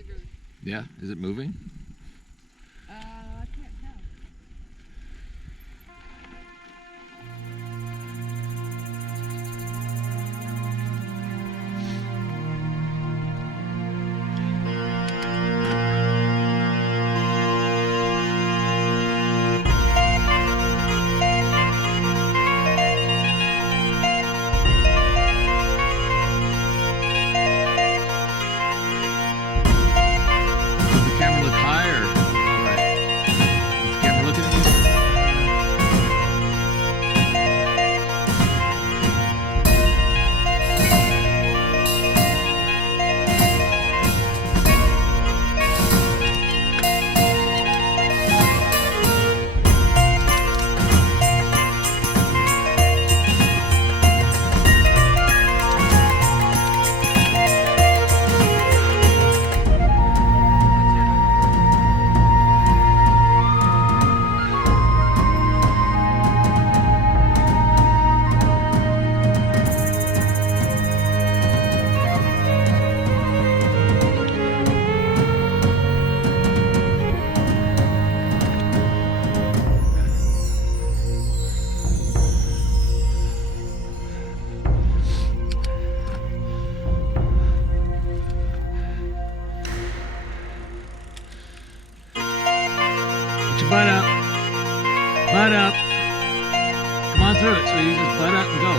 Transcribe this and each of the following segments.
bigger. Yeah, is it moving? I can't tell. Does the camera look higher? All right. Is the camera looking at you? Put your butt up. Butt up. Come on through it, so you just butt up and go.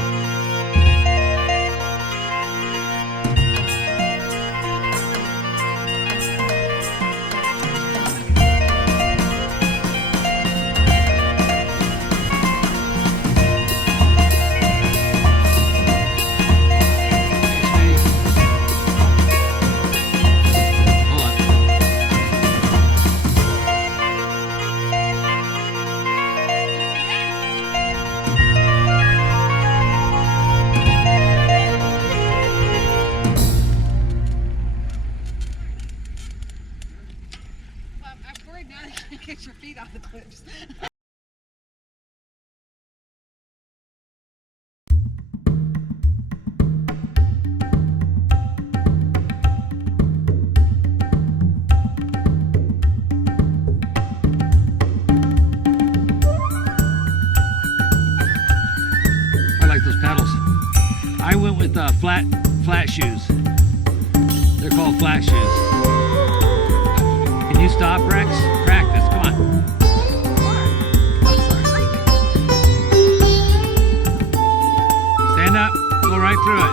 Hold on. Well, I'm worried now that you can't get your feet off the cliffs. I like those pedals. I went with flat shoes. They're called flat shoes. Can you stop, Rex? Practice, come on. Oh, sorry. Stand up, go right through it.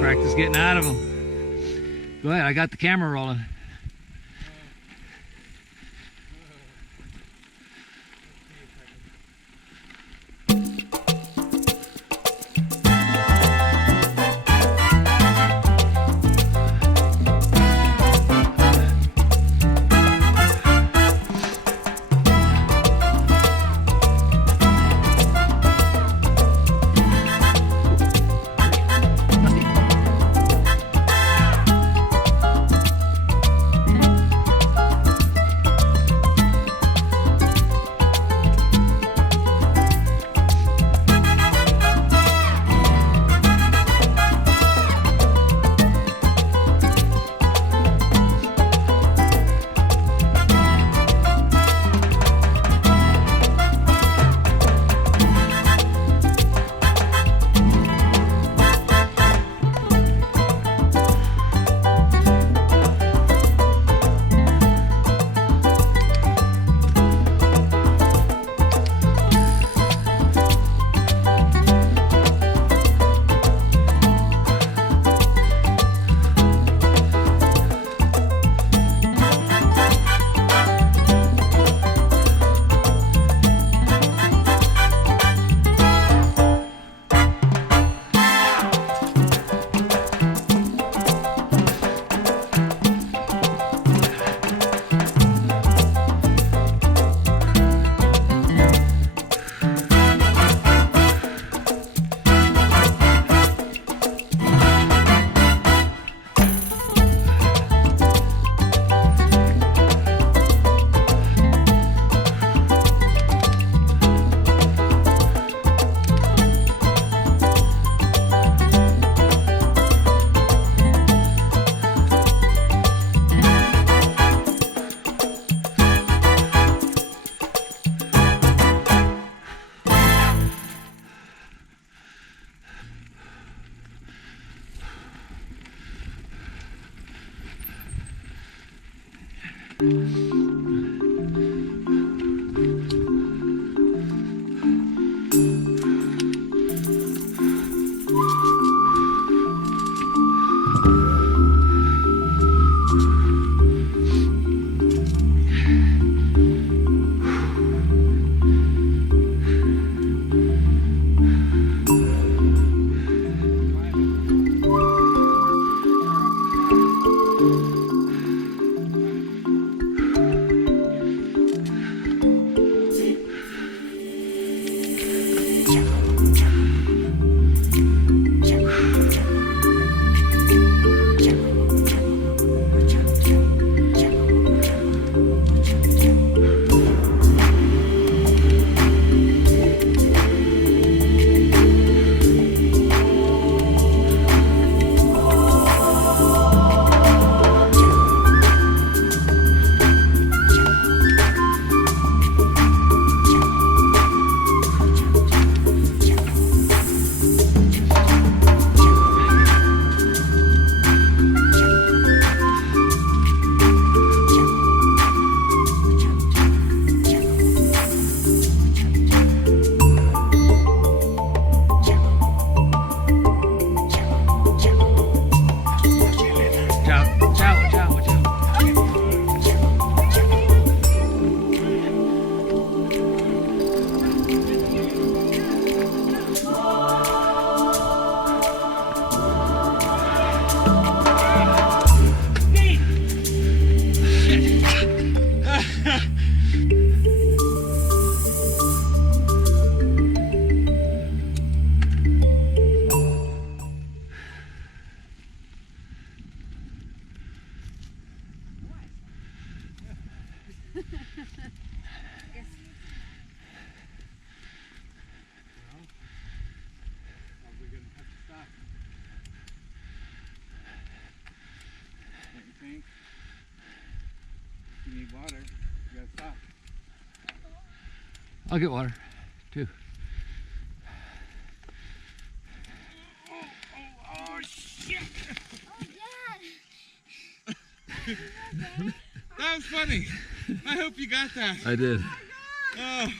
Practice getting out of them. Go ahead, I got the camera rolling. You need water, you gotta stop. I'll get water, too. Oh shit! Oh, Dad! That was funny. I hope you got that. I did. Oh.